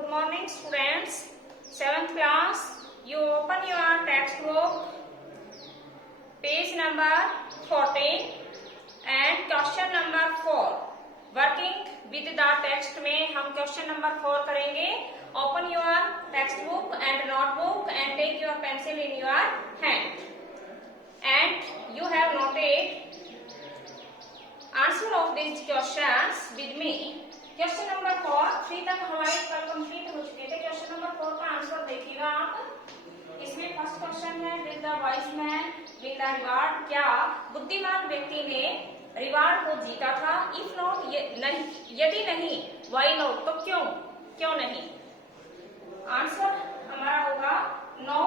Good morning, students. 7th class. You open your textbook, page number 14 and question number 4. Working with the text में हम question number 4 करेंगे. Open your textbook and notebook and take your pencil in your hand. And you have noted answer of these questions with me. Question number 4 3 तक हमारे कल complete हो चुके थे. Question number 4 का आंसर देखिएगा आप. इसमें फर्स्ट क्वेश्चन है did the wise man win the reward. क्या बुद्धिमान व्यक्ति ने रिवार्ड को जीता था? इफ नॉट नहीं, यदि नहीं वाई नॉट, तो क्यों, क्यों नहीं? आंसर हमारा होगा no,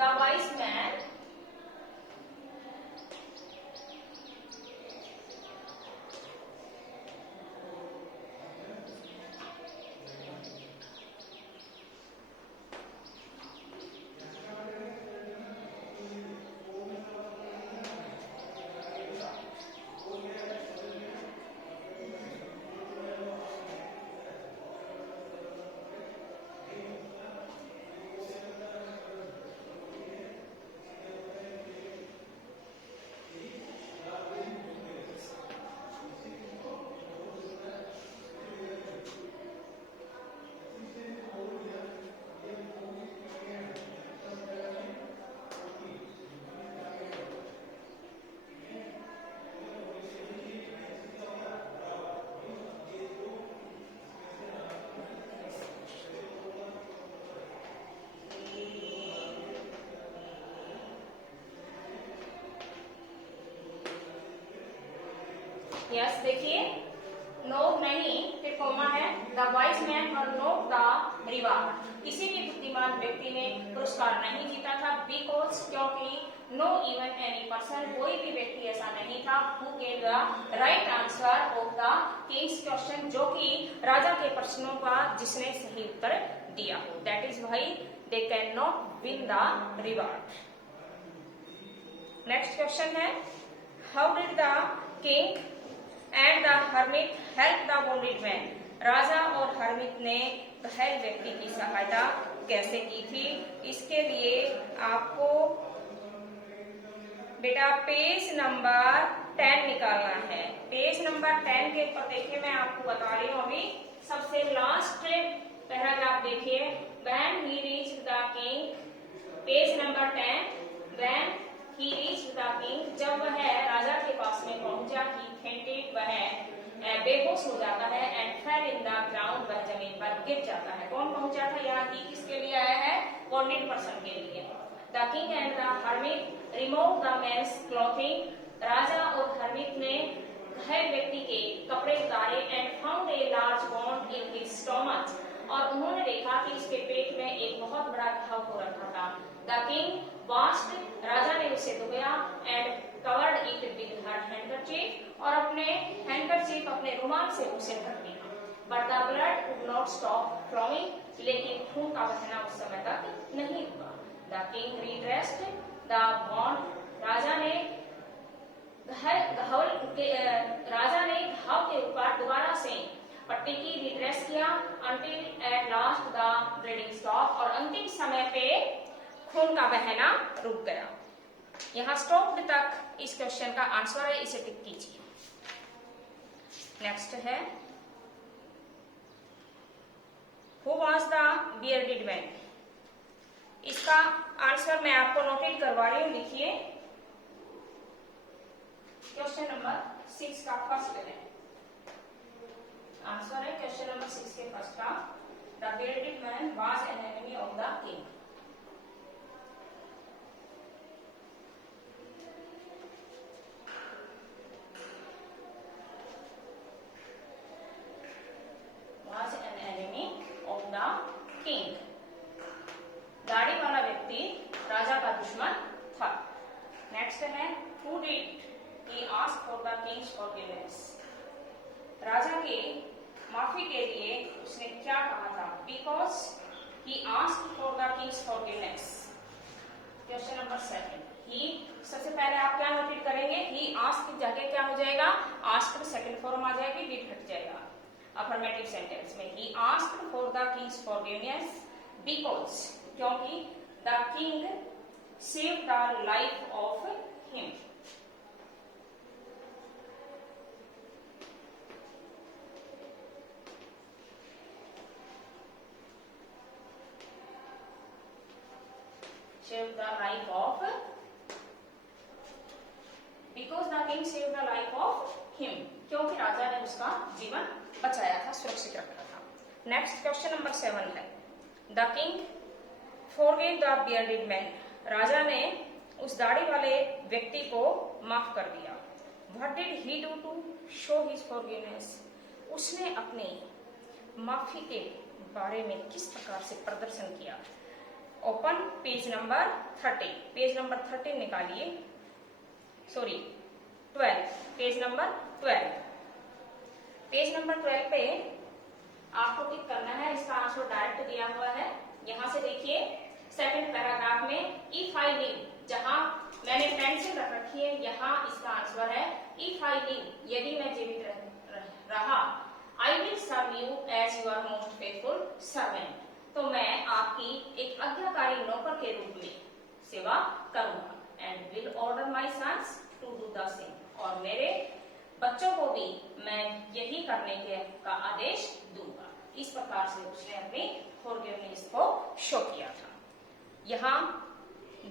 the wise man yes देखिए, नो नहीं, फिर कोमा है, द वाइज मैन और नो द रिवार्ड. किसी भी बुद्धिमान व्यक्ति ने पुरस्कार नहीं जीता था. बिकॉज क्योंकि नो इवन एनी पर्सन, कोई भी व्यक्ति ऐसा नहीं था who gave the right answer of the Kings question, जो कि राजा के प्रश्नों का जिसने सही उत्तर दिया हो. That is why they can not win the reward. Next question है how did the king and the hermit help the wounded man. राजा और हर्मिट ने घायल व्यक्ति की सहायता कैसे की थी? इसके लिए आपको बेटा पेज नंबर 10 निकालना है. पेज नंबर 10 के ऊपर देखिए, मैं आपको बता रही हूँ अभी सबसे लास्ट पैराग्राफ देखिए. When he reached the king, page number 10. When he reached the king, जब वह राजा के पास में पहुंचा, ही फेंटेड, वह बेहोश हो जाता है, and fail in the ground, वह जमीन पर गिर जाता है. कौन पहुंचा था यहाँ? ही किसके लिए आया है? वॉन्डेड पर्सन के लिए. The king and the hermit remove the man's clothing. राजा और हर्मिट ने घायल व्यक्ति के कपड़े उतारे, and found a large wound in his stomach, और उन्होंने देखा कि इसके पेट में एक बहुत बड़ा घाव हो रखा था. द किंग वास्ट, राजा ने उसे धोया, and covered it with her handkerchief, और अपने हैंडकरचीफ, अपने रुमाल से उसे ढक दिया. But the blood could not stop flowing, लेकिन खून का बहना उस समय तक नहीं रुका. The king redressed the wound, राजा ने घाव के ऊपर दोबारा से पट्टी की रिड्रेस किया. Until at last the bleeding stop, और अंतिम समय पे खून का बहना रुक गया. यहाँ स्टॉप्ड तक इस क्वेश्चन का आंसर है, इसे टिक कीजिए. नेक्स्ट है who was the bearded man. इसका आंसर मैं आपको नोटेट करवा रही हूँ. लिखिए, क्वेश्चन नंबर 6 का फर्स्ट है आंसर है. क्वेश्चन नंबर 6 के फर्स्ट का, the bearded man was an enemy of the king. दाढ़ी वाला व्यक्ति राजा का दुश्मन था. नेक्स्ट है who did he ask for the king's forgiveness. राजा के माफी के लिए उसने क्या कहा था? Because he ask for the king's forgiveness. Question number 7. He, सबसे पहले आप क्या नोटेट करेंगे? ही आस्क की जगह क्या हो जाएगा? आस्क सेकंड फॉर्म आ जाएगी, डिड हट जाएगा. अफर्मेटिव सेंटेंस में he asked for the king's forgiveness because, क्योंकि the king save the life of him. Saved the life of, because the king saved the life of him, क्योंकि राजा ने उसका जीवन बचाया था, सुरक्षित रखा था। नेक्स्ट क्वेश्चन नंबर 7 है, the king forgave the bearded man, राजा ने उस दाढ़ी वाले व्यक्ति को माफ कर दिया। What did he do to show his forgiveness, उसने अपनी माफी के बारे में किस प्रकार से प्रदर्शन किया। Open page number 30, page number 13 निकालिए, sorry 12, page number 12। Page number 12 पे आपको टिक करना है, इसका आंसर डायरेक्ट दिया हुआ है। यहां से देखिए सेकंड पैराग्राफ में इफ आई लिव, जहां मैंने पेंसिल रख रखी है, यहाँ इसका आंसर है इफ आई लिव, यदि मैं जीवित रहा, I will serve you as your most faithful servant, तो मैं आपकी एक आज्ञाकारी नौकर के रूप में सेवा करूंगा। And will order my sons to do the same, और मेरे बच्चों को भी मैं यही करने का आदेश दूंगा। इस प्रकार से उसने अपनी फॉरगिवनेस को शो किया था। यहाँ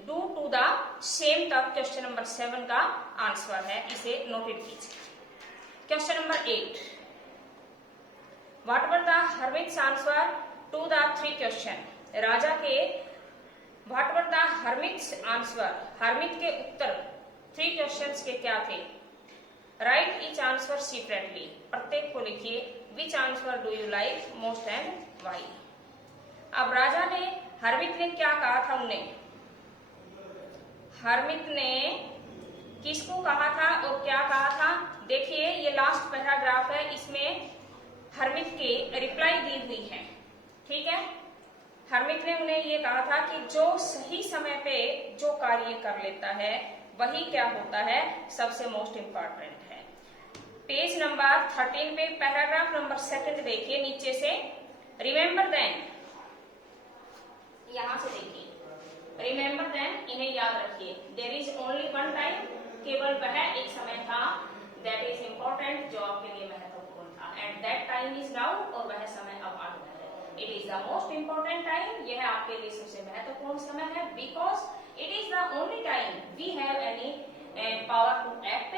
डू टू द सेम तक क्वेश्चन नंबर 7 का आंसर है, इसे नोटेड कीजिए। Question number 8, what were the hermit's answer to the 3 question, राजा के what were the hermit's answer, hermit के उत्तर 3 क्वेश्चंस के क्या थे। राइट ईच आंसर सेपरेटली, प्रत्येक को लिखिए। Which answer do you like most and why. अब राजा ने, हर्मिट ने क्या कहा था, उन्हें हर्मिट ने किसको कहा था और क्या कहा था। देखिए ये लास्ट पैराग्राफ है, इसमें हर्मिट के रिप्लाई दी हुई है, ठीक है। हर्मिट ने उन्हें ये कहा था कि जो सही समय पे जो कार्य कर लेता है वही क्या होता है, सबसे मोस्ट इम्पोर्टेंट है। पेज नंबर 13 पे पैराग्राफ नंबर 2 देखिए, नीचे से रिमेम्बर देन, यहां से देखिए रिमेम्बर देन, इन्हें याद रखिए। There is only one time, केवल वह एक समय था, दैट इज इम्पोर्टेंट, जो आपके लिए महत्वपूर्ण था, and that time is now, और वह समय अब आ गया है। It is the most important time, यह आपके लिए सबसे महत्वपूर्ण समय है, because it is the only time we have any power to act,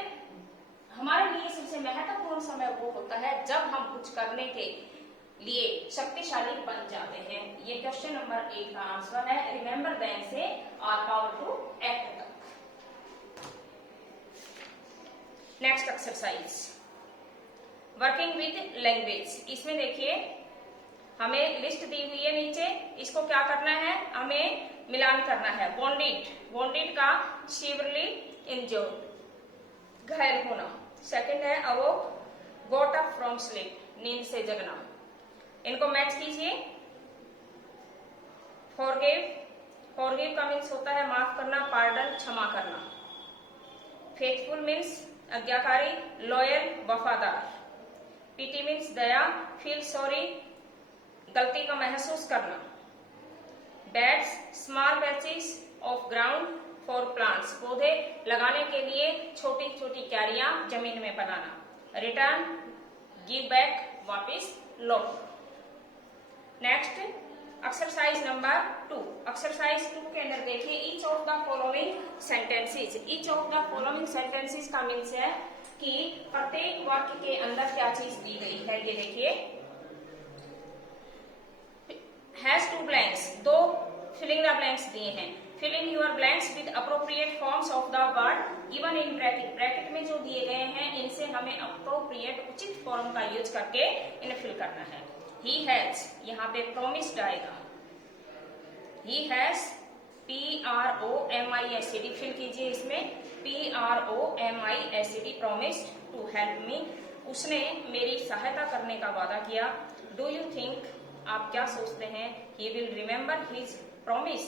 हमारे लिए सबसे महत्वपूर्ण समय वो होता है जब हम कुछ करने के लिए शक्तिशाली बन जाते हैं। ये क्वेश्चन नंबर 8 का आंसर है, रिमेम्बर देन से और पावर टू एक्ट तक। Next exercise, working with language, इसमें देखिए हमें लिस्ट दी हुई है नीचे, इसको क्या करना है, हमें मिलान करना है। बॉन्डेड, बॉन्डेड का शिवरली इंजर्ड, घायल होना। सेकंड है अवोक, गोट अप फ्रॉम स्लीप, नींद से जगना। इनको मैच कीजिए। फॉरगिव, फॉरगिव का मीन्स होता है माफ करना, पार्डन क्षमा करना। फेथफुल मीन्स आज्ञाकारी, लॉयल वफादार। पीटी मीन्स दया, फील सॉरी गलती का महसूस करना। Beds, small patches of ground for plants, पौधे लगाने के लिए छोटी छोटी क्यारियां जमीन में बनाना। रिटर्न, गिव बैक, वापिस लौट। नेक्स्ट एक्सरसाइज नंबर 2, एक्सरसाइज 2 के अंदर देखिए each of the following sentences, each of the following sentences का मीन्स है कि प्रत्येक वाक्य के अंदर क्या चीज दी गई है। ये देखिए has 2 blanks, 2 filling the blanks दिए हैं। Fill in your blanks with appropriate forms of the word given in bracket, bracket में जो दिए गए हैं इनसे हमें अप्रोप्रिएट उचित फॉर्म का यूज करके इन्हें फिल करना है। He has, यहाँ पे promised आएगा, He has PROMISED, फिल कीजिए इसमें PROMISED, promised to help me, उसने मेरी सहायता करने का वादा किया। Do you think, आप क्या सोचते हैं, He will remember his promise,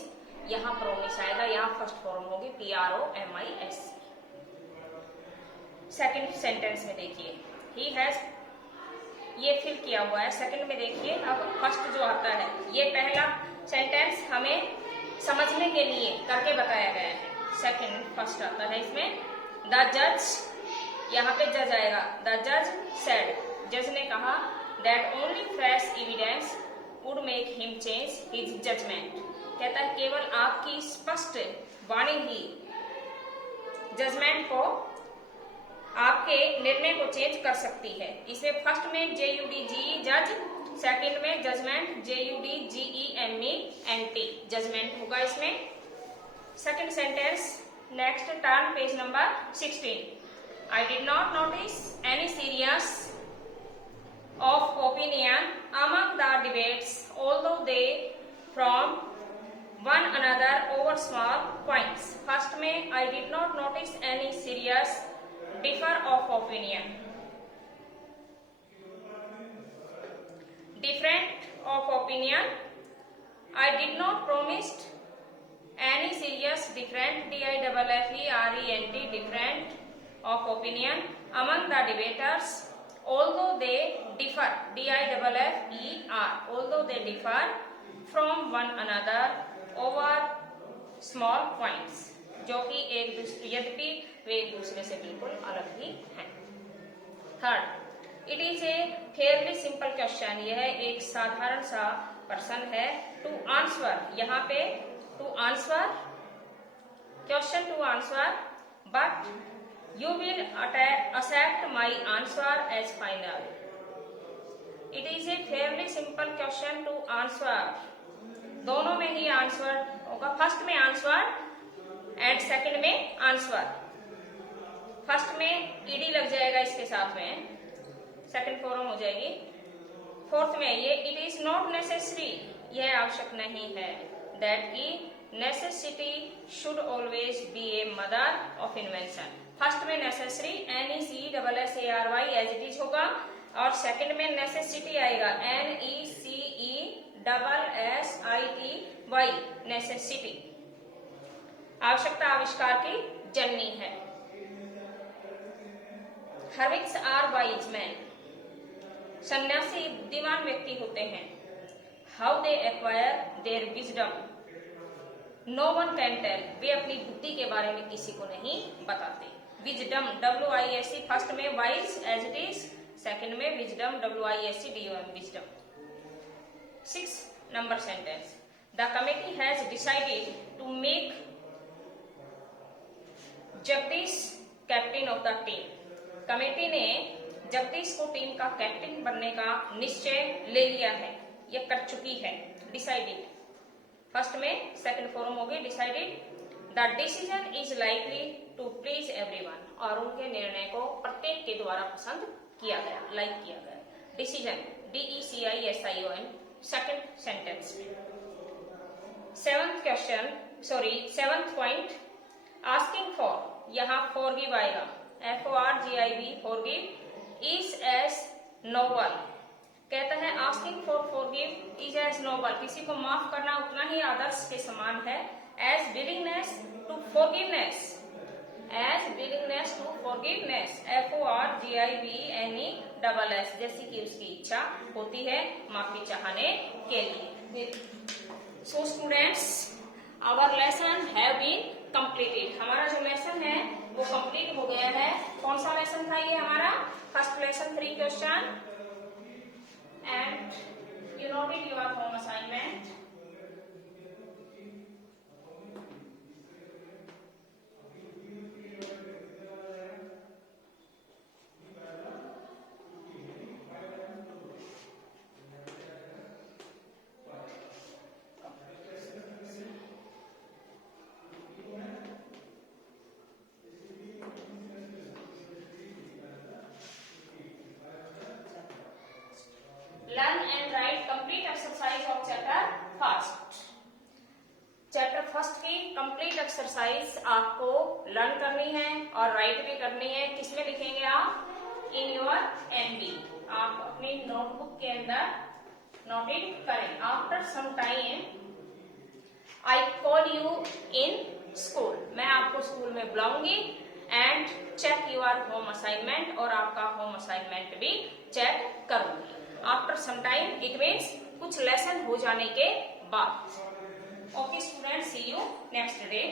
यहाँ promise आएगा, यहाँ फर्स्ट फॉर्म होगी PROMIS। सेकेंड सेंटेंस में देखिए He has ये फिल किया हुआ है। सेकंड में देखिए, अब फर्स्ट जो आता है, ये पहला सेंटेंस हमें समझने के लिए करके बताया गया है। सेकंड फर्स्ट आता है इसमें, द जज, यहाँ पे जज आएगा। द जज सेड, जज ने कहा, that only fresh evidence would make him change his judgement. कहता है केवल आपकी स्पष्ट वाणी ही जजमेंट को, आपके निर्णय को चेंज कर सकती है। इसमें फर्स्ट में JUDGE जज, सेकंड में जजमेंट JUDGEMENT जजमेंट होगा इसमें। Second sentence, next turn page number 16। I did not notice any serious of opinion among the debates, although they from one another over small points. First में I did not notice any serious differ of opinion. Different of opinion. I did not promised any serious different DIFFERENT different of opinion among the debaters, although they differ DIFFER although they differ from one another over small points, जो कि एक दूसरे, यद्यपि वे एक दूसरे से बिल्कुल अलग ही हैं। Third, it is a fairly simple question, यह एक साधारण सा प्रश्न है। टू आंसर, यहाँ पे to answer, question to answer, but you will accept my answer as final. It is a fairly simple question to answer, दोनों में ही आंसर होगा। फर्स्ट में आंसर एंड सेकंड में आंसर। फर्स्ट में ईडी लग जाएगा इसके साथ में, सेकंड फॉर्म हो जाएगी। फोर्थ में ये इट इज नॉट नेसेसरी, यह आवश्यक नहीं है। दैट की necessity should always be a mother of invention. First में necessary NECESSARY as it is होगा, और सेकंड में नेसेसिटी आएगा NECESSITY नेसेसिटी। आवश्यकता आविष्कार की जननी है। हर्विक्स आर वाइज मैन, सन्यासी बुद्धिमान व्यक्ति होते हैं। How they acquire their wisdom, no one can tell, वे अपनी बुद्धि के बारे में किसी को नहीं बताते। विजडम WISE, फर्स्ट में wise as it is, second में wisdom WISDOM wisdom. 6 number sentence, the committee has decided to make Jagdish captain of the team. Committee ने जगदीश को टीम का कैप्टन बनने का निश्चय ले लिया है, यह कर चुकी है। डिसाइडेड फर्स्ट में, सेकंड फॉर्म होगी decided. The decision is likely to please everyone, और उनके निर्णय को प्रत्येक के द्वारा पसंद किया गया, लाइक किया गया। डिसीजन DECISION, सेकंड सेंटेंस में। सेवंथ पॉइंट, आस्किंग फॉर, यहाँ फॉरगिव आएगा, FORGIV forgive, is as noble. कहता है asking for forgive is as noble, किसी को माफ करना उतना ही आदर्श के समान है। As willingness to forgiveness, as willingness to forgiveness, FORGIVNESS, जैसी कि उसकी इच्छा होती है माफी चाहने के लिए। So students, our lesson have been completed, हमारा जो लेसन है वो कंप्लीट हो गया है। कौन सा लेसन था ये हमारा? First lesson 3 question, and you noted your home assignment. Learn and write complete exercise of chapter first. Chapter first की कंप्लीट एक्सरसाइज आपको लर्न करनी है और राइट भी करनी है। किसमें लिखेंगे आप? इन योर MB, आप अपनी नोटबुक के अंदर नोट इट करें। After some time I call you in school, मैं आपको स्कूल में बुलाऊंगी and check your home assignment, और आपका होम असाइनमेंट भी चेक करूंगी after some time, it means कुछ लेसन हो जाने के बाद। Okay student, see you next day.